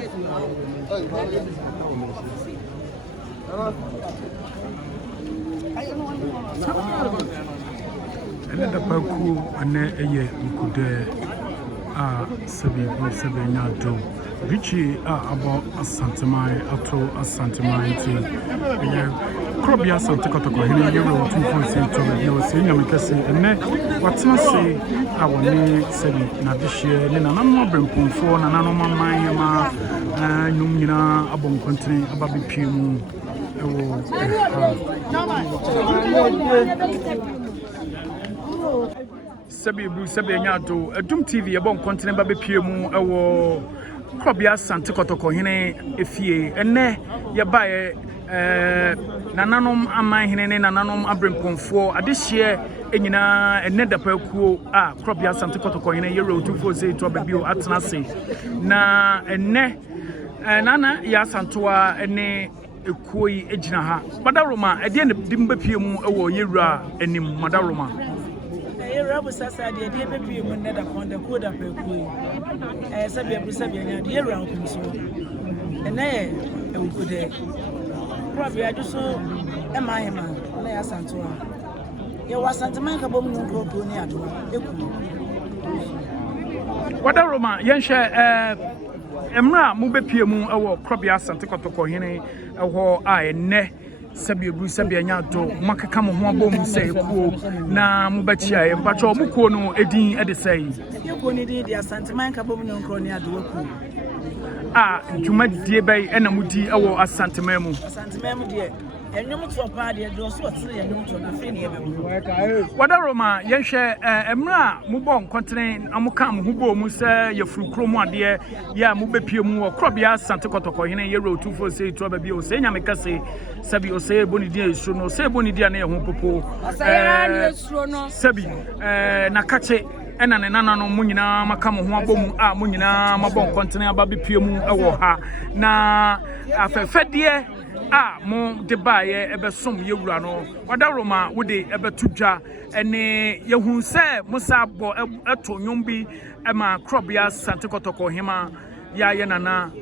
And the Paku and a year could Sabi Nado. Richie about a Santamai, Auto, a Santamai, Crobia Santa Cotoco, Hero, 2.8 you were saying, Amikasi, and then what's not say, I will need Sabi Nadishia, and I'm not bring for an anoma, my Numina, Abon country, Ababi Pimu. Sabi Nado, a Doom TV, a bon continent, Baby Pimu, a Crobia Santa Cotoco, Hine, Efie, and ne, ya buy Nananum, Amai, Hine, Nananum, Abrimpon for this year, and you know, and Neda Perku, Crobia Santa Cotoco, in a euro 248 to Abio Atnasi. Na, and ne, Nana, Yasantua, and ne. Koi ejinaha Madaroma at the end of Dimbapium or Yera and Madaroma. Rabu Sasa, the Dimbapium, Neda Ponda Koda Perkui, as a Sabian, the Yera and there, a good day. Probably I do so, am I a man, Lea Santua. You was Santa Manca Bomu Poniato. Madaroma, Yansha, Emra Mubepium, our Crobia Santa Cotoco, Hine, or I ne Sabi Sabianato, Makakam Wabom say, na Mubachia, but Mukono, Edin Edisay. You couldn't did Santa Manca Bomu Cronia do. Juma dear bay and a mudi our Santa Memo. Santa Memo, dear. And no much for party, and those what's the young to the Finny. Wadaroma, Yansha, Emra, Mubon, continent, Amukam, Hubo, Musa, your fruit chroma, dear, ya Mubepium, or Crobia, Santa Cotoco, in a euro 248 to Abio, Sena Mecasi, Sabi, or say Bonidia, Suno, say Bonidia, Humpopo, Sabi, Nakache. And an anano munina, Macamo, Mabom, Munina, Mabon, continent, Babi Pium, Awoha. Na, after Fedia. Mo de baye ebe som yewurano Wadaroma wo de ebe tuja ene yehun se musa bo eto nwom bi ema Crobia Santa Cotoco hima ya ye nana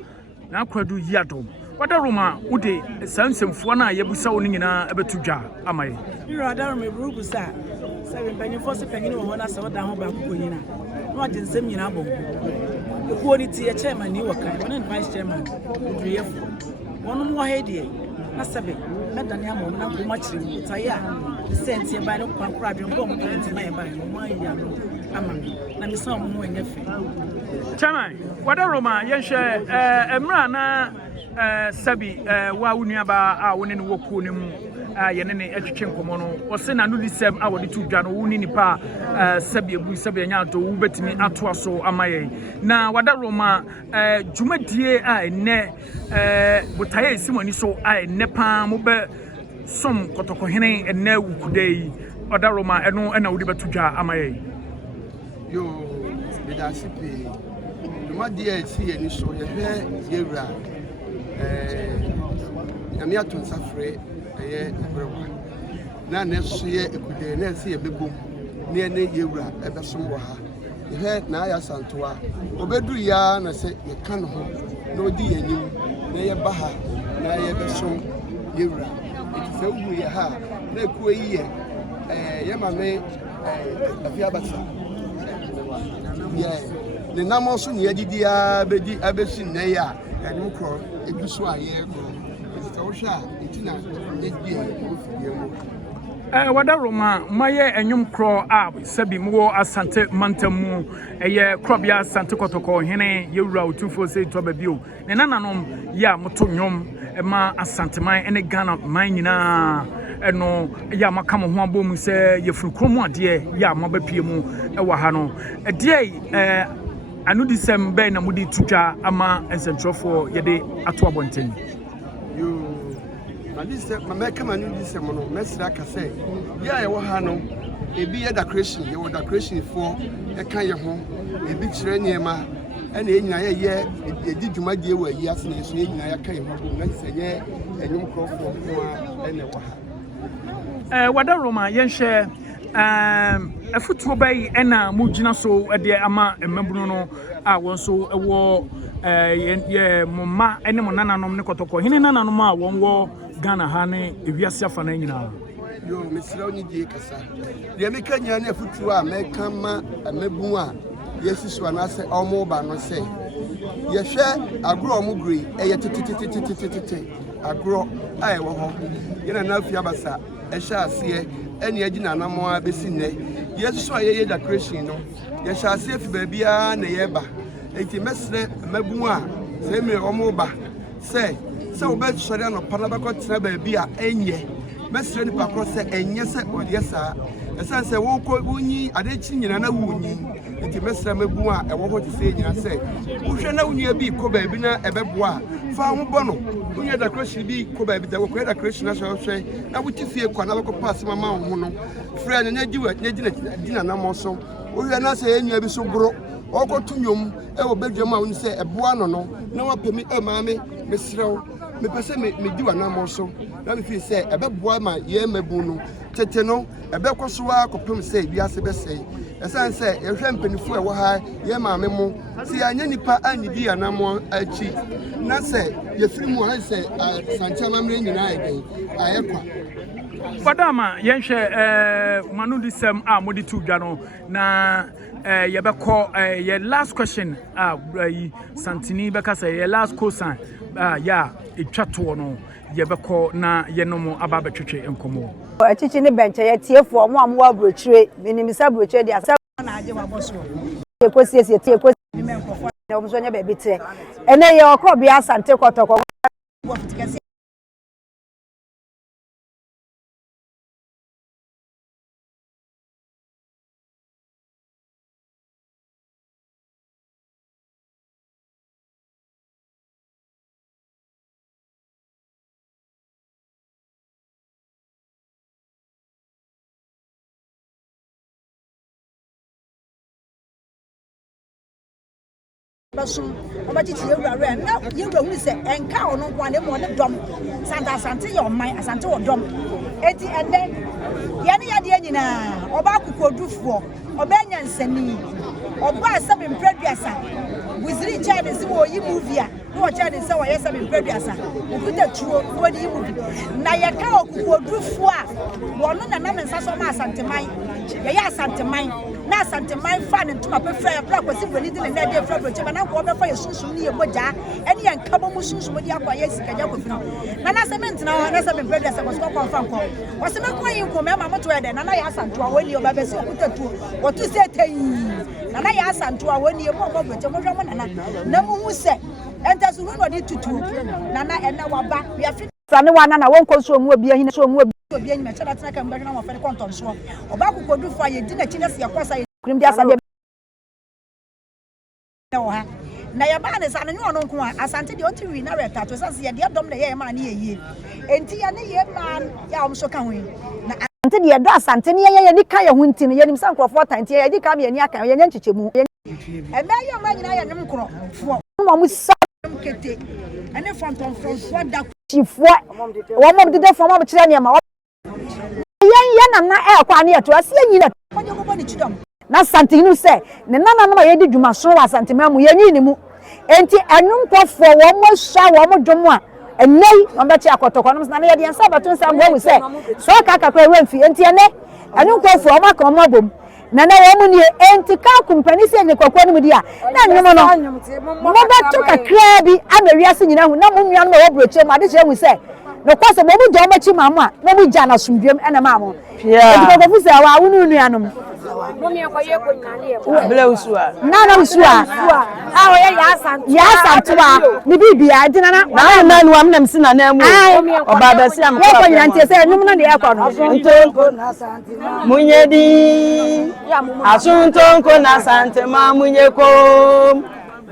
na kwadu yadom Wadaroma wo de sansemfo na yebusa wo nyina ebe tuja amaye Wadaroma ebrugu sa seven penny for se penny wo na se woda ho ba ko nyina no ade nsem nyina bom ko ni tie chairman ni wakan one vice chairman odriyefo one more head na sabe na dania mo na ko machiri taya sent e ba no kwankura bi ngo mo 29 ba mo ya no ama na mi so mo enye fe chama Wadaroma yenhwe emra na sabi wa wunua ba woni ne wokuo ne mu yene ne atwetwe nkomo no o se na no lisem wodi tu dwa no wuni nipa sabi ebu sabi anya to wo betimi ato aso amaye na Wadaroma dwumadie enne botaye simoni so enne pa mo be som Kotoko hene enne wukudei Wadaroma eno na wodi betu dwa amaye yo bidasipe dwumadie si eni so ye hwe yewura Yamia Tonsafre, a broker. None so ye ekude na se ebebom na ene yewura ebesom wo ha ye he na aya santoa obedu ya na se ye kan ho na odi yanyim na ye ba ha na ye besom yewura eti se wu ye ha na ekuo yi ye mame afia basa ye ne namo so ne yadidi a bedi abesi na ya enu kro eduso aye ko so sha itina ebi ofie mu Wadaroma maye enyum kro sabi mo asante mantamu eye Crobia Santa Cotoco hene yewura 248 to babio ne nananom ya moto nyom ma asanteman ene Ghana man nyina eno ya makamo ho abom se yefuru kromu ade ya mabapie mu ewa ha no ade anu December na mudi tuja ama ensentrofo yede ato abonten yo this my come and this no mesra ka say ya ye wo ha no ebi ye decoration ye wo decoration for e kan ye ho ebi kire niema ena enyina ye edi dwumadie wa yi ase na so enyina ya kan ye ho na senye enyum krofo ko ena wo ha Wadaroma yenhye afutuo bai ena mugina so de ama emabunu no a won so ewo ye mama ene mo nananom ne kotoko hene nananom a wonwo Ghana ha ne ewiase afa na nyina yo mesira onyi die kasa de me kanya na futu a me kama mebu a yesisu anase omo ba no se ye hwe agro omo gree eye titititititititi agro a ewo ho ye na afia basa ehye ase ene agina anamo a besi ne yesisu a ye decoration no ye hye ase fi ba bia na ye ba enti mesre mebu a se me omo ba se obe sori no pana ba ko tena ba bia enye mesre ni pakro se enye se odiye sa esan se wo ko wunyi adechi nyina na wunyi nti mesra mebu a ewo ho ti se nyina se wohwe na wunyi bi ko ba bi na ebeboa fa ho bono wunyi decoration bi ko ba bi da ko decoration na so hwe na wuti fie kwa na ko pass mama ho no frɛ nya giwa nya gina na mo so wohwe na se enyi bi so bro okotu nyom ewo bedwam a woni se eboa no no na wapemi maame mesrew me pese me diwa na mo so na me fi se ebeboa ma ye mabu no tete no ebekoso wa kopem se biase be sei esan se ehwe mpanifu ewo ha ye maame mo si anya nipa anyidi ya na mo achi na se ye firi mu ha se sanchama mre nyina egen ayekwa Fadama yenhwe manu disem a modi tu dwa no na yebekọ ye last question Santini beka say ye last question ya etwato no yebekọ na yenom aba betwetwe enkomo achichi ne benche ye tiefo mo amwo abrochire minimisa brochire dia na aje waboso ye kosiesie tie kosi menkofo na omso nya be bete ene ye okobia Asante Kotoko Basum, Omachi, you are rare. Now you will say, and cow no one more than drum. Santa Santi, your mind, Santo or drum. And then Yanni Adiana, Obaku could do for Obanian Seni, or buy some in Predriasa. With three Chinese who you move here. No Chinese, so I am in Predriasa. Who put the true when you move. Nayaka could do for one and another Sasoma Santa Mine. Yaya Santa Mine. Na Santa Mine fan and to my prefer black was if anything and that day from the Chimana woman for your soon near Moja, any and Cabo Musus with the Aquayas Kajako. Nana cement now, and as I've been bred as I was going from call. Was a man you come, Mamma to and I asked to a way your baby so put a two. What to say to you? And I asked to a way your mom with a woman. No one said, and that's what I need to do. Nana and now back. We are Sanewana na won konso mu obia hine so mu obia nyima chana tena ka mbɛhwe na mo fere konton so oba ko kodu fa ye di na china se yakwasa ye kurim dia sade na wo ha na ya ba ne sa ne ono nko a Asante de oti wi na reta to sanse ye de dom na ye ma na ye yie enti ya ne ye ma ya om so ka ho na Asante de do Asante ne ye ni ka ye ho nti ne ye nim san krofo tanti ye di ka me ni aka ye nya nchichemu ebe ye ma nyina ye nim kro fo mo mu sa kete ene fonton fo da chifo wo mo de fo mo kire ne ma ye na e kwa ne to ase nyina onye go boni chidom na Asante nu se ne nana no ye di dwuma so wa Asante mamu ye nyi ni mu enti enu nkofo wo mo sha wo mo dwomo a enei wo be chi akotoko no na ye de ensa bato nsa go wu se so kaka kwa we mfi enti ene enu nkofo wo maka mo bom nana wo mu ni enti ka company se ne kokko ni mu dia na nyomo no mo ba to kakra bi amawiase nyina hu na mo nua no wo broche mu ade che hu se no kwase mo mu jo ma chi mamu a mo mu ja na sumdwem ena mamu enti ko fu se wa wunu nuanom Mommy, I call you Nana Usua. Ah, ya Asante ni bibia dina na na nu am nam sina na mu obabasi am ko nyante se num na de akọ no ntonko na Asante munyedi asuntonko na Asante ma munyeko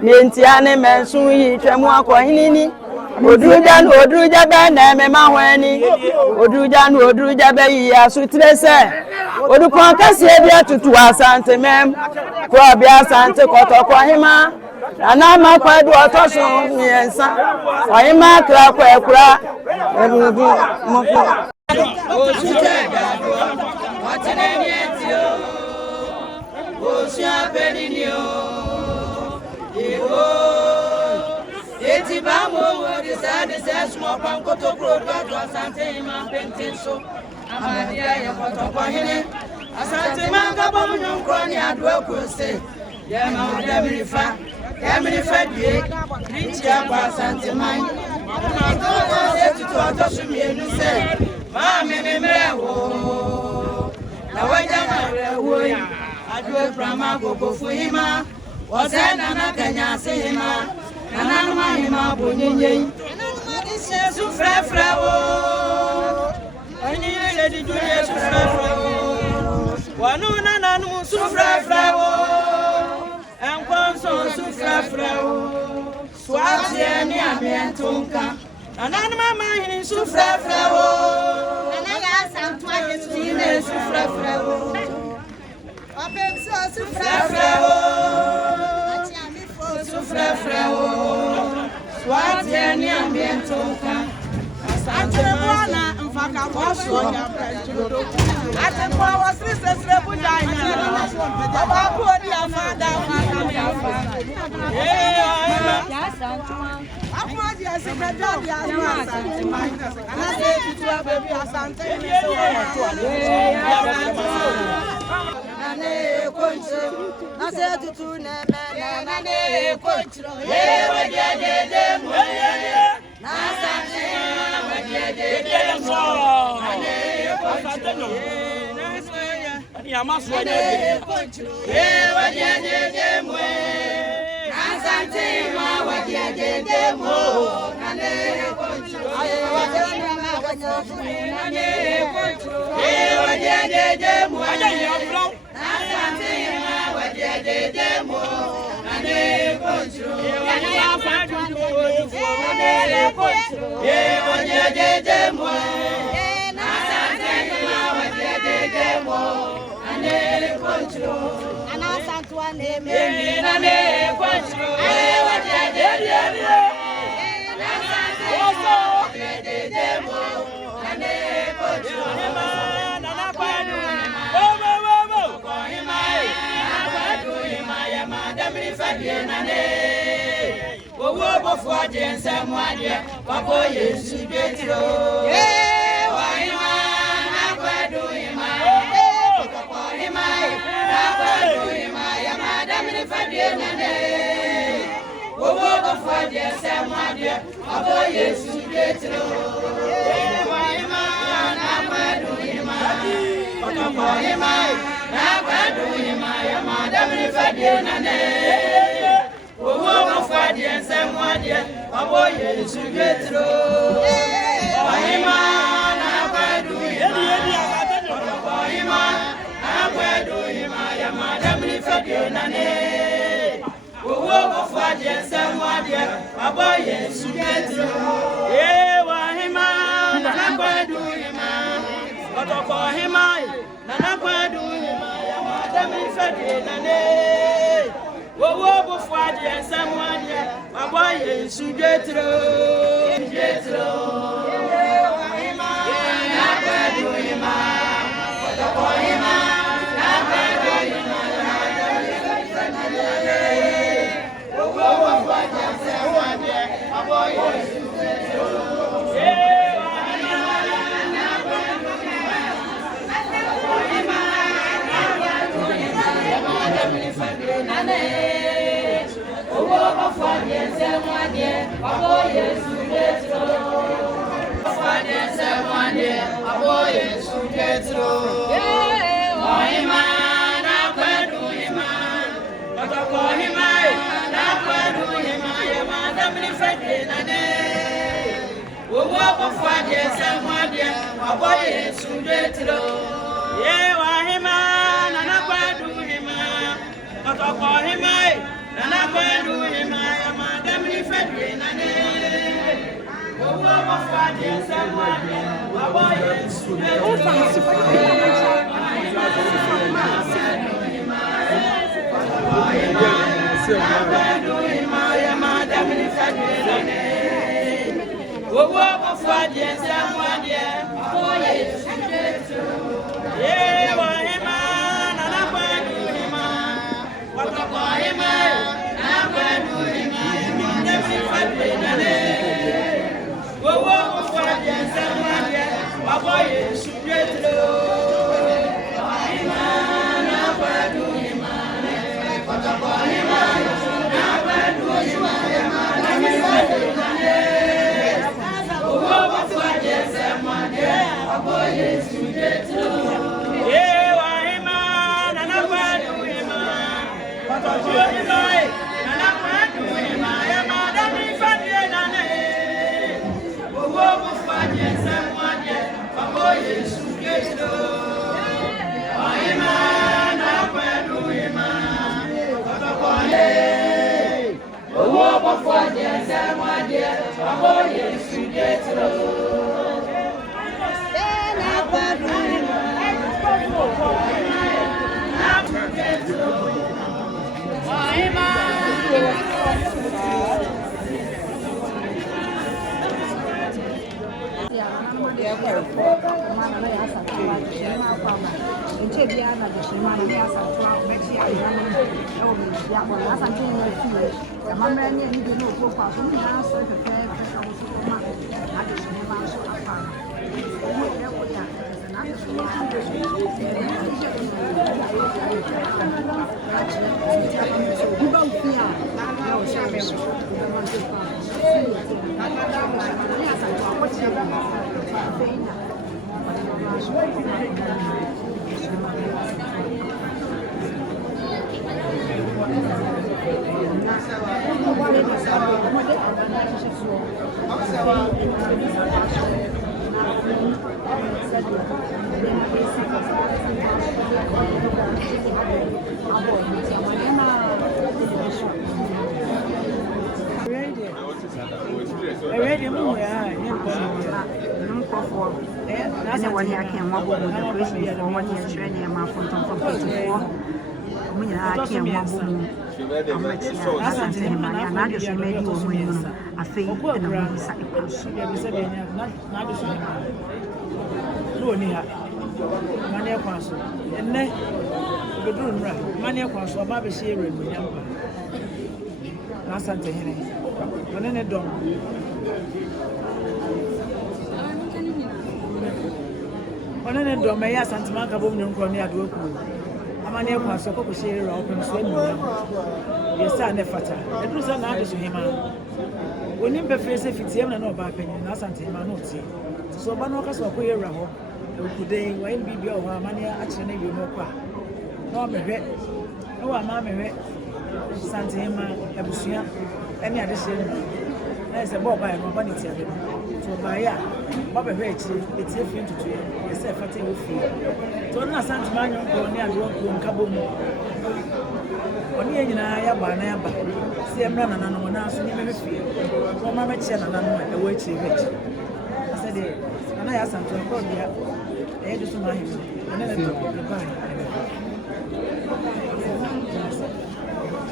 nentia ne mensu yi twemu akọ hinini Odruja be na me ma hwani Odruja be yi asutire se Odupon kase bia tutu Asante mem ko bia Asante Kotoko hima ana ma kwadu otoso miensa ohima kra kwa ekura ebubi mofi osuja dado wateneni etio osia peninio ego Eti bamo wodi sa small pankoto road back to Asante man painting so. Amadia ya kotoko hene. Asante man ka bomu nyonkro ni adwo krose. Ya ma odamirifa. Ya mirifa die. Richi akwa Asante man. Ma to se tutu atosumi enu se. Ma mememre wo. Na waja mare wo yi. Adwo brama gogo fuhima. Wasena na kanya sehima. Nana mahima bonyenye. Su frère wo. Ani le di Julie su frère wo. Wanu nana nu su frère wo. Enkonso su frère wo. Swati ani amientonka. Nana mama hini su frère wo. Nana ya Antoine su frère wo. Apenso su frère wo. Su frère wo. Swati ni ambiento ka. Asante bwana mfaka mwaso ya mprajudo. Ate kwa wasise bujaina. Baba kodi afada mfaka mfaka. Ya Santuma. Akwadi asika jadi Santuma. Anase tutua baby Asante ni so ya Santuma. Nane koncho. Nase tutu ne nane koncho. Wajeje mwe. Nasante wajeje mwe. Asante no. Ani amaso wajeje. Wajeje mwe. Nasante ma wajeje mwe. Nane koncho. Wajeje mwe. Nane koncho. Wajeje mwe. Nasante ma wajeje mwe. Nane koncho. Owo bofu ajense muade babo Yesu betro wa ima na kwadu ima ko ima na kwadu ima ya madam ni fadie nane owo bofu ajense muade babo Yesu betro wa ima na kwadu ima ko ima na kwadu ima ya madam ni fadie nane Fadien Samuadien, Abo Yesu Getro. Ohima na kwadu Ohima na kwadu ya madam ni Fadien nane. Owo Fadien Samuadien, Abo Yesu Getro. Ohima na kwadu Ohima na kwadu ya madam ni Fadien nane. Owo bufwadi ensamwadi Abo Yesu Getro Ohima na kwadu hima Ohima na kwadu hima Owo bufwadi ensamwadi Abo Yesu Getro Ohima One and Dome, yes, and Marka Bowman Cronia do. Amania Paso, Share, open swim. Yes, I never. It was an artist to him. When him be face if it's him and no back and not something I not see. So Banocas or queer raho, today, when be your mania actually you know qua. No, me red. No, I'm mammy Santa Emma, Abusia, any addition. There's a bob by my money. So by ya, Bobby Rich, it's a film to do. Yes, a fatty fee. So not Santa Manuel near Room Kaboom. Only in a yaba, see a man and no one else, you may feel. Or my chen and a witchy rich. I said, and I asked him to call me up. I just my him, and then I took goodbye.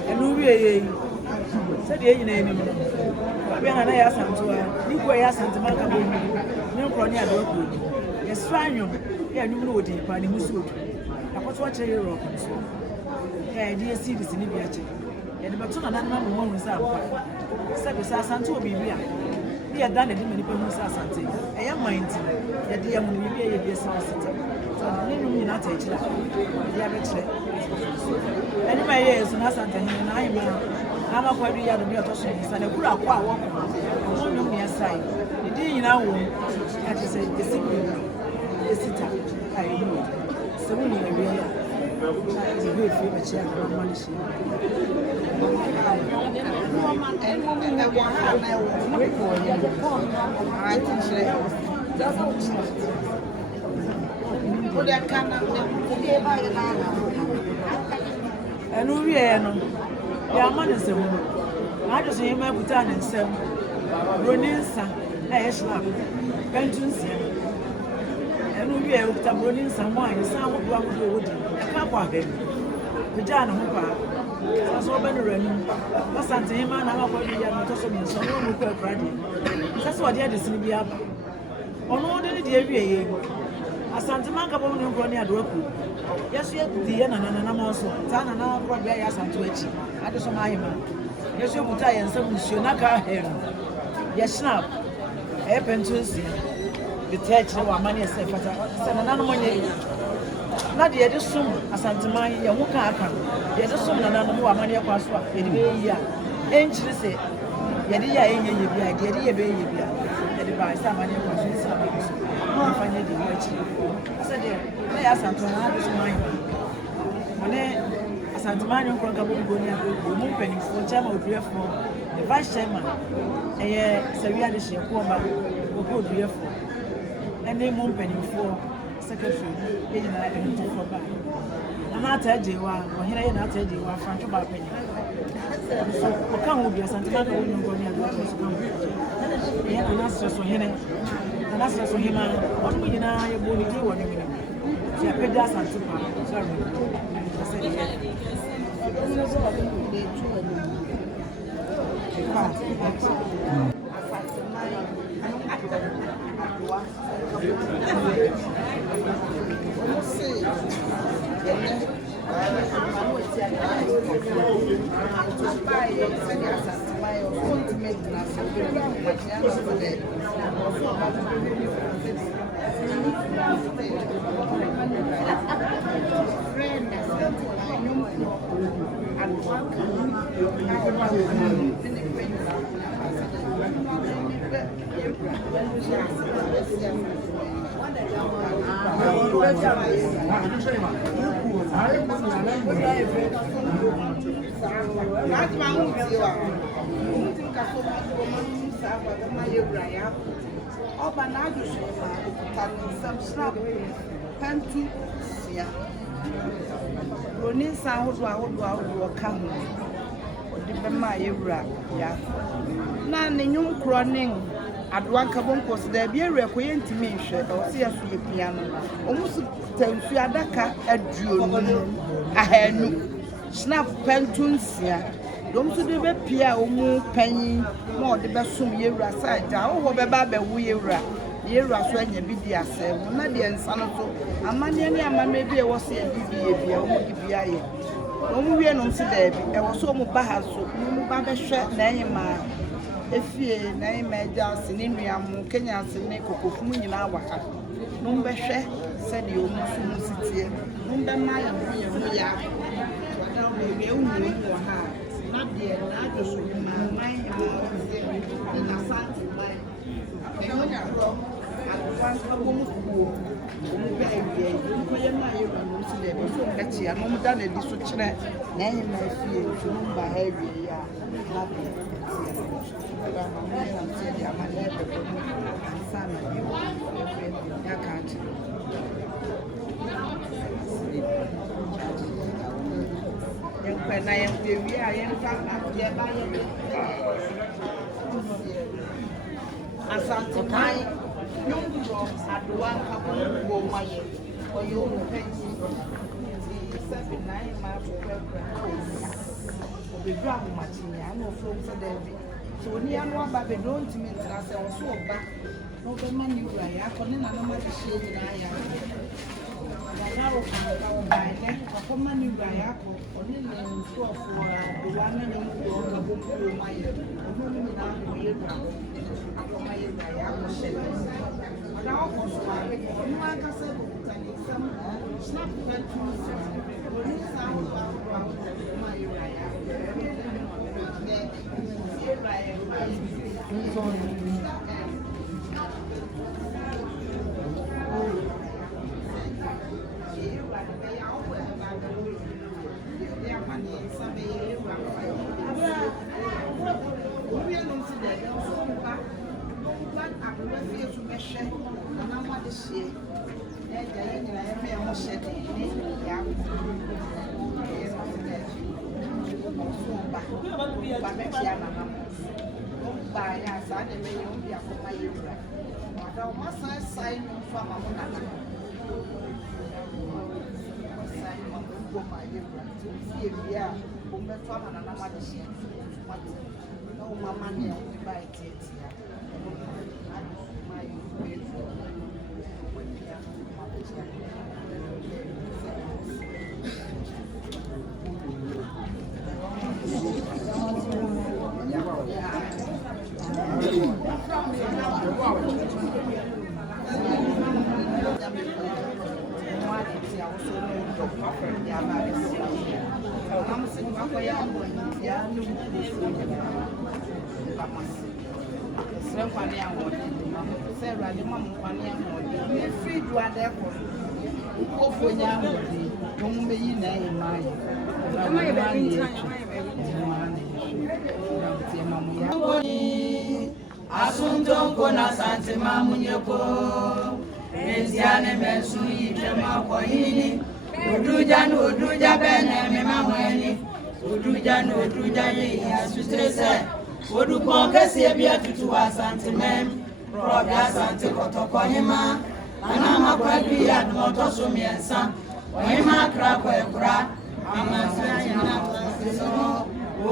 And we said, you know. When I asked him to Nico asked him to make a boom, no crony do. Yes, fine, yeah, you know what he planning was good. I was watching your rock. Yeah, dear, see this in the beach. And the Batuna and moments are said, Besides, Santo be here. He had done it in many people's assent. I am minded that the young will be a dear solicitor. So I didn't not take that. The average. Anyway, yes, and I sent him, and I am. I'm not quite ready to be a tossing, and a good aqua walk on your side. You didn't know, as you say, the sitter. I know it. So when you're real, it's a good favorite chair for money. And we are. Yeah, man is a woman. I just hear my butan and some Roninsa, a slap, pensions, and we are with a Roninsa wine, some of one wood, a cup of him. The Jan Hooper, that's all better than what's at him, and I'm going to toss him in some room with Friday. That's what the other is in the app. On all the day, a Santa Marca woman in Ronia Droku. Yes, you have the end and I'm also Tana, probably I asked to it. I just my man. Yes, you put I and some Shunaka hair. Yes, snap. A pensions. the church no amani ese fata se na nanu monye na de yede sum asanteman ye ho ka aka yede sum na nanu mo amani kwa so a yede be yi a enchiri se yede ya enye ye bia de yede ye be ye bia yede ba se amani kwa so se na ba so no fanye de wo echi ase de na ya asanteman na de sum man ane asanteman yo kronka bo ngoni a mo peni fo chama odrefo the vice chairman eye sawia de she ko ma ko odrefo ene mo peni fo secretary e na e mo fo ba na ta je wa o hira ye na ta je wa fa twa ba peni so o kan wo bi asanteman no ngoni a do so kan ye na so hene na so hema o mo nyina ye bo ni di wo ni mi ti apeda asanteman sorry na ne nyum kroning adwanka bonkos da bia rekoye ntimi hwe o se yaso ye piano omusu tansu adaka aduonu ahanu snap pentunsia dom so de be pia omu panyi ma o de be som yewura saja wo be ba be wo yewura so anya bidi ase wo na de nsa no so amane ne amame bi e wo se bidi ye bia omu di bia ye omu wie no nsi da bi e wo so omu ba ha so omu ba be hwe na enyi ma efie na imeja sini nuamu Kenya sini kokofu nyina waka no mbehwe se de omu sumu sitie no mbe ma ya mu ya wada o be unu wo ha na de na de so ma mai na santi mai e o nya ro akwan ka bo mu kuo omu be wie ko ye ma ye ru si de so ngachi ya no mu da na di so kire na enyi ma fie so mba ha wie ya na de na ye we a ye nfa ye ba ye asante mai nyumro adwa ka bo maye oyo mo pensi 79 ma program obedu ahomachini ano from so there so ni anu aba be don't me tra se o so ba no be mani ura ya ko ni na no ma she ni na ya na ro ka o ba ne ko mani ura ya ko oni le so fo do wa na ni ko ka bo ko ma ye no ni na ko ye ura ko ma ye ura ya ko she na o ko so ba ko ni ma ka se ko ta ni sam snap that to oni sa o ba ma ye ura ya ya sa de me yo bia ko ma yewura da o ma sai no fa ma mo na sai ma ko ma yewura ti fi bia o me fa ma na ma de shi ma no mama ne o ti ba ti ti ya ma yewura Asunto na santima munyeko Enziane mesu yitema kwa hini Odruja bene me mamweni Odruja yi asutrese Odupon kesi ebia tutu asantimem Probia santi kotoko hima Anama kwa biya dumoto sumiensa Wahima kra kwa ekura Ama santina kwa sisono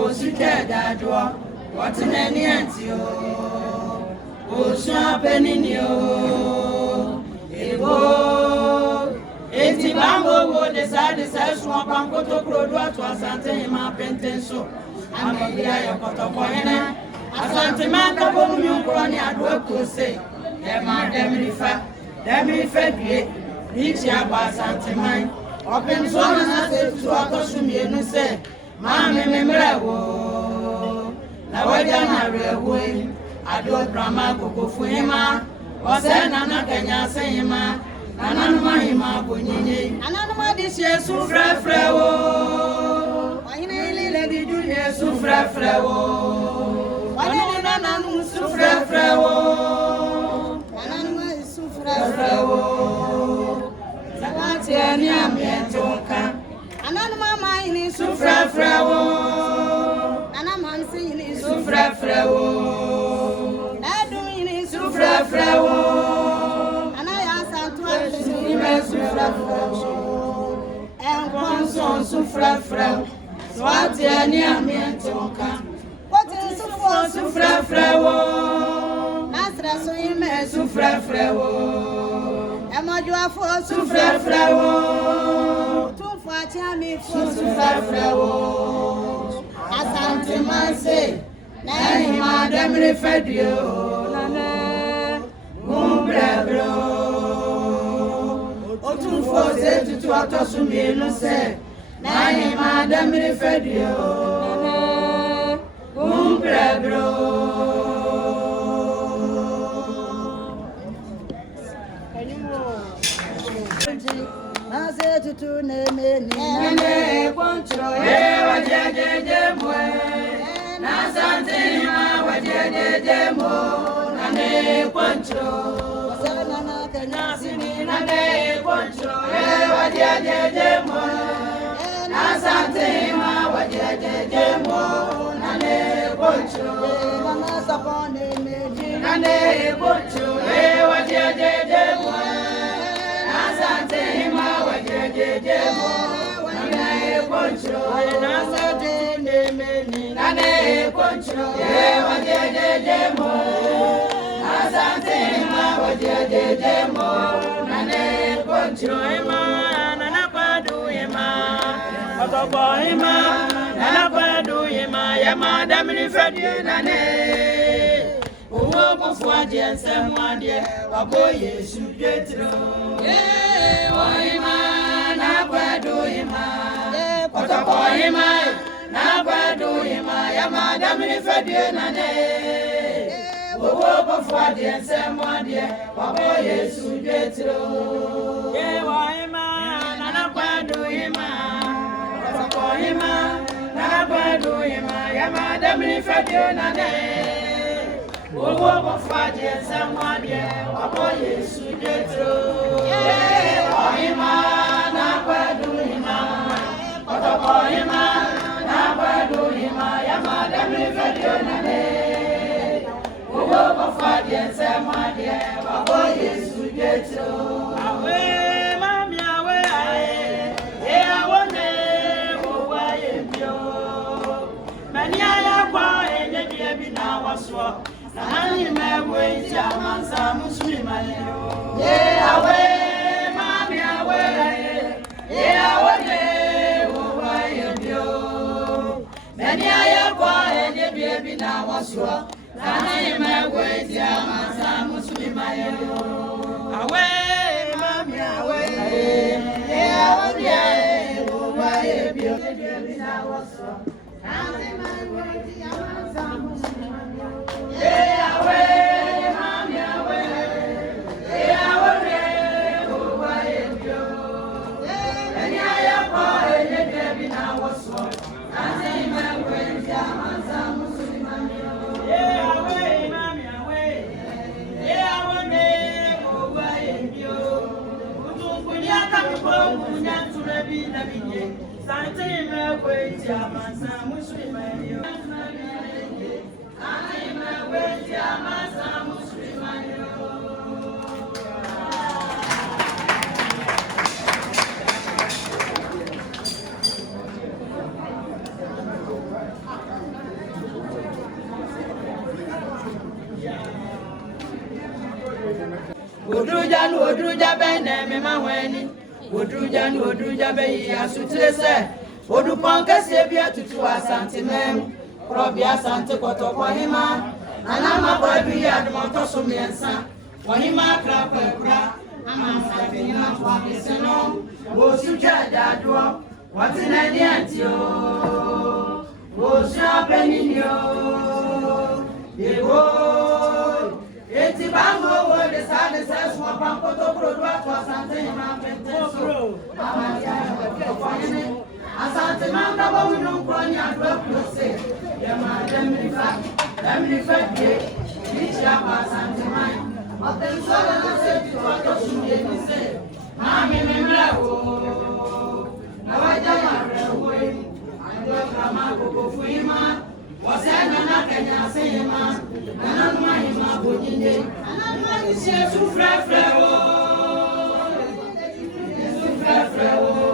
Osute dadwa Watineni antio Osha peninio Ebo Eti bambo wo decide say swa panko to krodo atu asante ma pentenso Amabia ya kotoko hene Asante man ka bomu nyunkro ni adwo kose Dema demrifa due Nichi aba asante man Open so na se tu atosumie no se Ma mememre wo Na waja na rewe Ado brahma kukufu hima Ose nana kenya se hima Nananuma hima kunyinyi Nananuma disi Yesu frefrewo Wahine ilile di juni Yesu frefrewo Wahine nananu su frefrewo Nananuma Yesu frefrewo Zawati eni amietonka Nananuma mahini su frefrewo Nananuma msini su frefrewo Frefrewo Anaya santua Sime sufrefrewo Enkonson sufrefrewo Swati eni amientonka Wati sufo sufrefrewo Nasra suime sufrefrewo Emojuafo sufrefrewo Tufo chami fo sufrefrewo Asante manse Nani madamri fedio Bro Otunfo se tutu atosumi no se Na hi madam refedio bro Na se tutu ne me ni poncho wajejeje mwe Na sante ma wajejeje mo Na ne poncho Nane poncho wajejeje mo Asante ma wajejeje mo Nane poncho mama sapone meji Nane poncho wajejeje mo Asante ma wajejeje mo Nane poncho Asante ne meni Nane poncho wajejeje mo Asante ma wajejeje mo Nane poncho nana kwadu ema Otobo ema nana kwadu ema Yama damini fedye nane Uwo kofu adye nsemu adye Wabo Yesu Petro Wa ema nana kwadu ema Otobo ema nana kwadu ema Yama damini fedye nane Owo kofu adye nsemu adye Wabo Yesu Petro Wa ema nana kwadu ema Otobo ema nana kwadu ema Yama damini fedye nane Owo kofu adye nsemu adye Wabo Yesu Petro Wa ema nana kwadu ema Otobo ema nana kwadu ema Yama damini fedye nane Owo fadye nsemadye Wabo Yesu Petro Awe mami awe ae awone owa yebio Mani aya kwa enye bi na waswo Na nani mewe iti amansa musumi malio awe mami awe ae awone owa yebio Mani aya kwa enye bi na waswo Nana mewe ti amasa muslimayo Awe mami awe Odruja bene me mahweni odruja be ya sutrese odupon kase bia tutu asante mem probi asante kotoko hima anama bobi admonto so miensa wahima kra kwakura ama sate na kwa biseno wo suja dadwo watina ni antio wo shapeninyo ego eti bango wo de sane se so panko to product wa sante ma penteso amatia ko kwani asante manga bo no kwani adwa klose ya ma demri fa de ni cha pa sante mai otem so na se ti to sunye ni se ma me mra wo na waja ma re wo ando kama ko fuima wasena na kenya sema nana mahima bonyine nana ise sufrafra wo sufrafra wo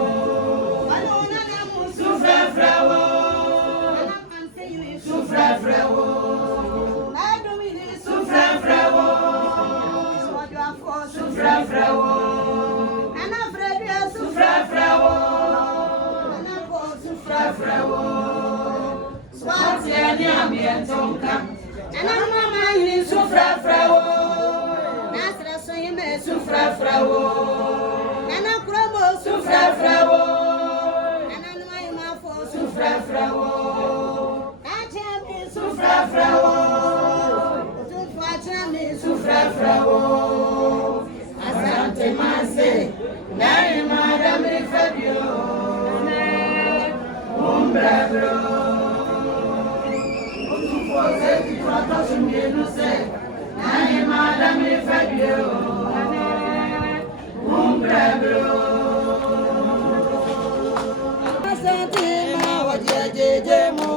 Swati ambientonka mama ni sufrafra wo nasra soyime sufrafra wo nana krobo sufrafra wo nana noyima fo sufrafra wo achami sufrafra wo tufachami sufrafra wo asante mase nari madam rifabio umbrabro Nani madam Fabio umbrabro Asante ma wajeje mu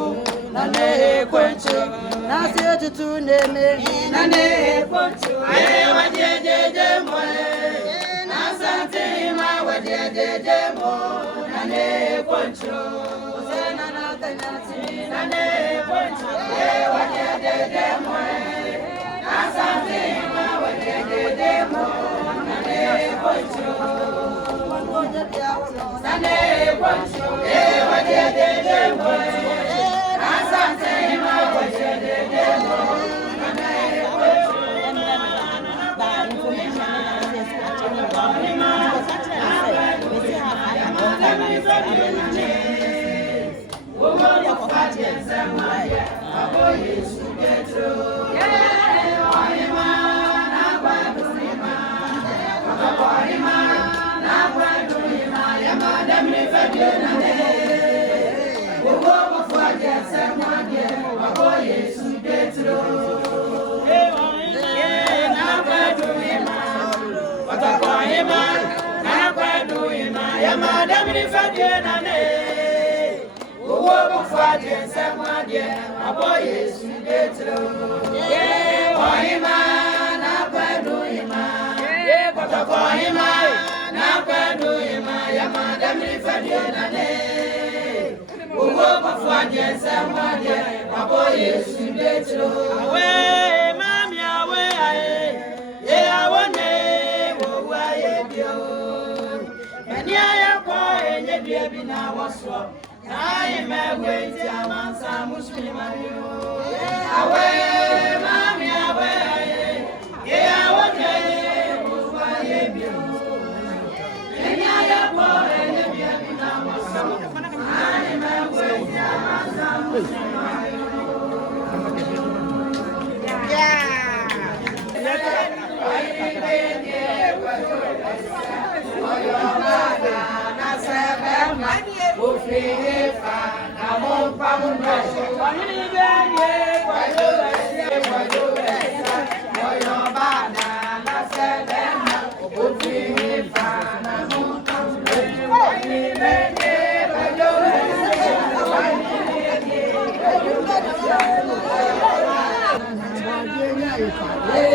nane kwencho nasi tutu neme nane kwencho wajeje mu Asante ma wajeje mu nane kwencho Osena na kanyati nane kwencho wajeje mu Asante ma wajeje mu nane kwencho nane kwencho wajeje mu Asante ma wajeje mu nane kwencho Madam Fadiana, who will fight and say, my dear, a boy is dead. Yeah, why him, not by doing my, but a boy him, not by doing my Madam Fadiana, who will fight and say, my dear, a boy is dead. Away, mammy, away, yeah, I want to go away. Dear be now was so. I am a way to Amansa Muslim. Away, mammy, away. Yeah, what day was why you and I am boy, and the dear be now was so. I am a way to Amansa Muslim. Yeah. Yeah,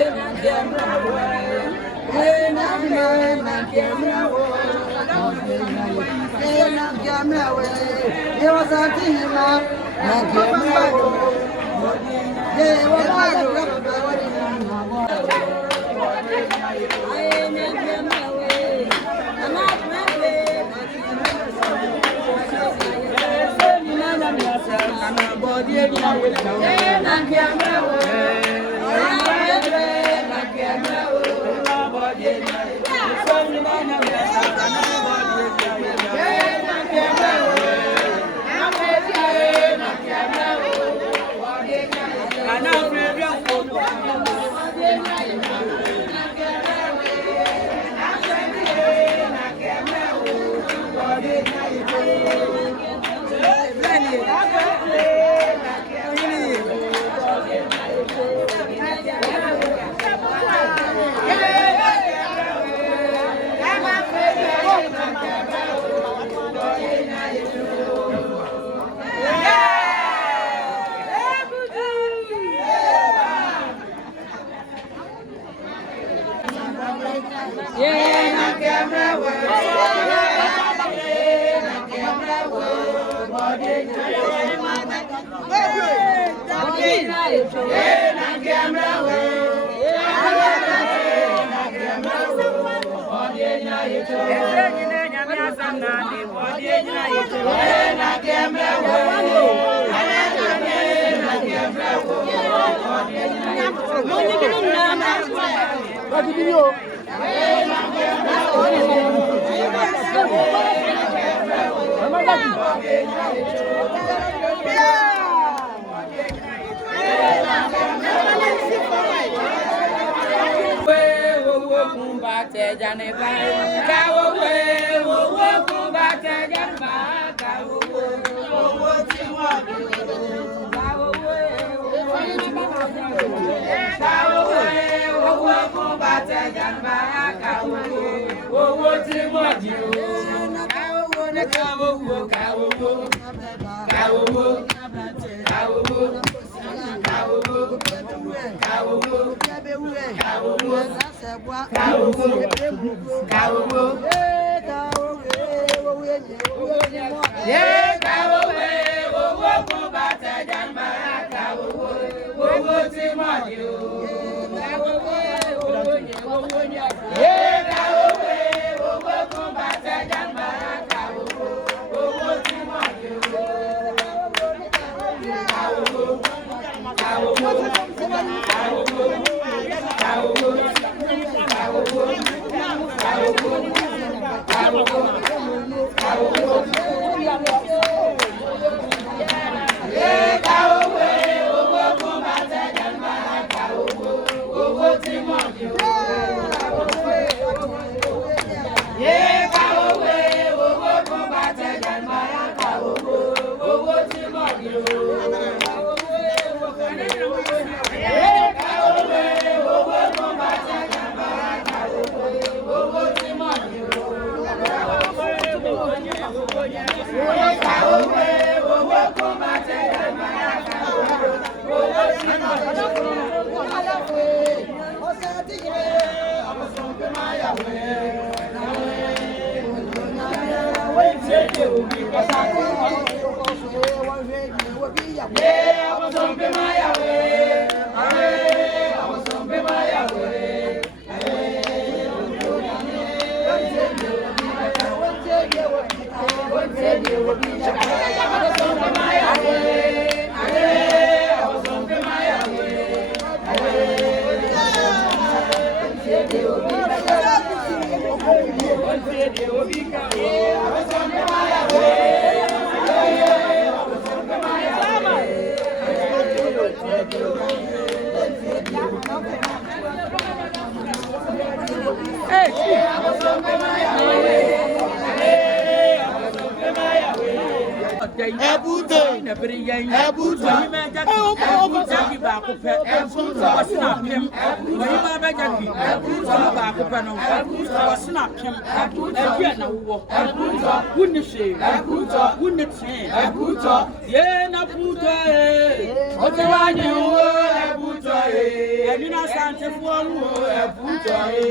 Emina Sante Fuamu, Eputoe,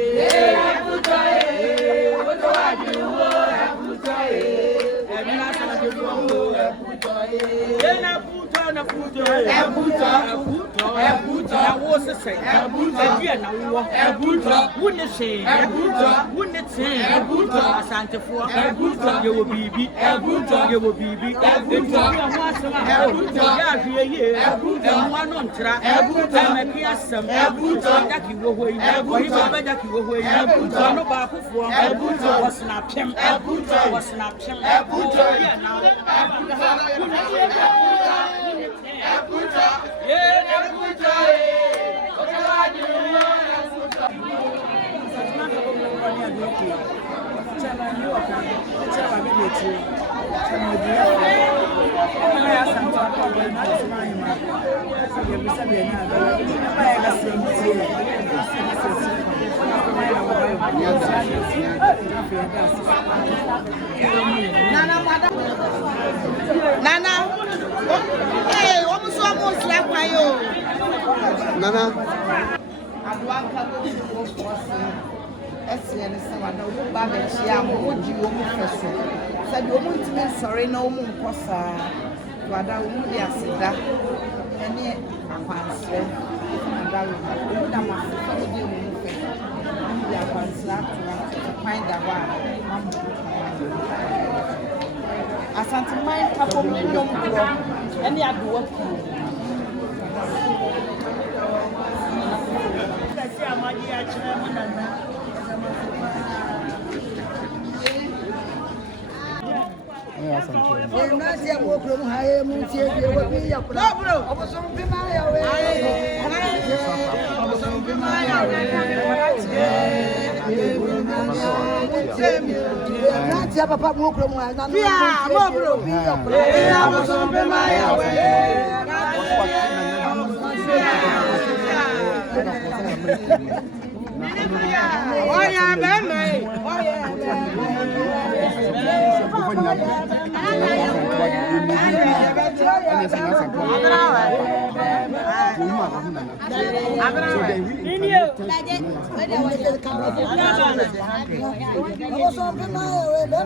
Emina Sante Fuamu, Eputoe, was a say, Eputoe, wouldn't say, wouldn't say, Sante Fuamu, you will be, you will be, one on track, some Jackie Wowe, Jackie Wowe, no Baku for was snapped him, was snapped him, Nana, hey, almost like my own. Nana. Aduanka go for us. SN someone no baba chia mo odi wo mu feso. Said wo mu ntimi sori na wo mu nkosa. Wada wo mu di asida. Ene akwanse. Wada wo mu da ma odi wo mu feso. Di akwanse to find out why. Asante mai papo mu nyom kro. Ene aduwa ku. I'm born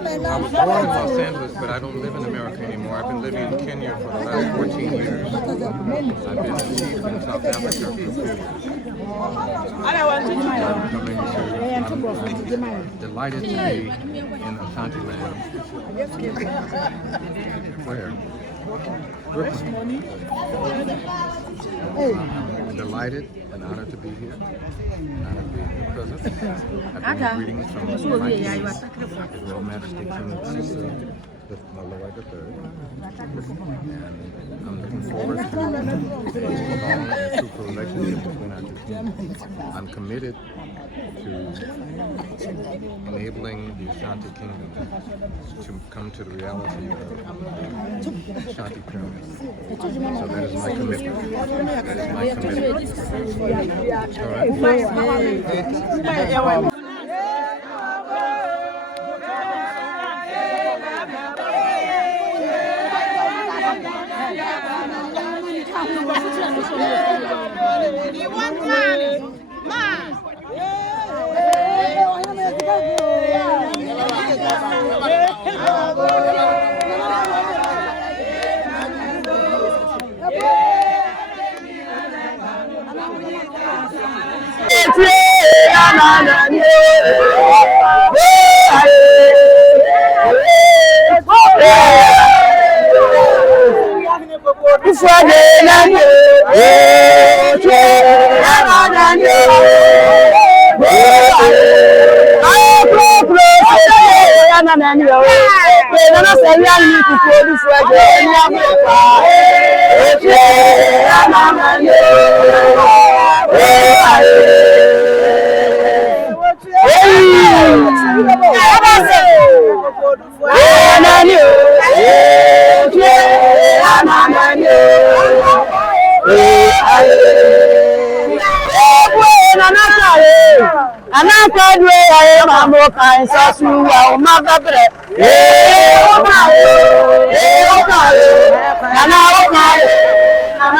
in Los Angeles, but I don't live in America anymore. I've been living in Kenya for the last 14 years. I've been chief in South Africa for 2 years. I'm delighted to be in Ashanti land. Where? Brooklyn. I'm delighted and honored to be here. Honored to be in your presence. I've been greetings from His Royal Majesty King Malloy III. And I'm looking forward to a long and fruitful relationship between our two kingdoms. I'm committed to enabling the Ashanti Kingdom to come to the reality of Ashanti Pyramid. So that is my commitment. That is my commitment. All right. You want money? Man.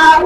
I'm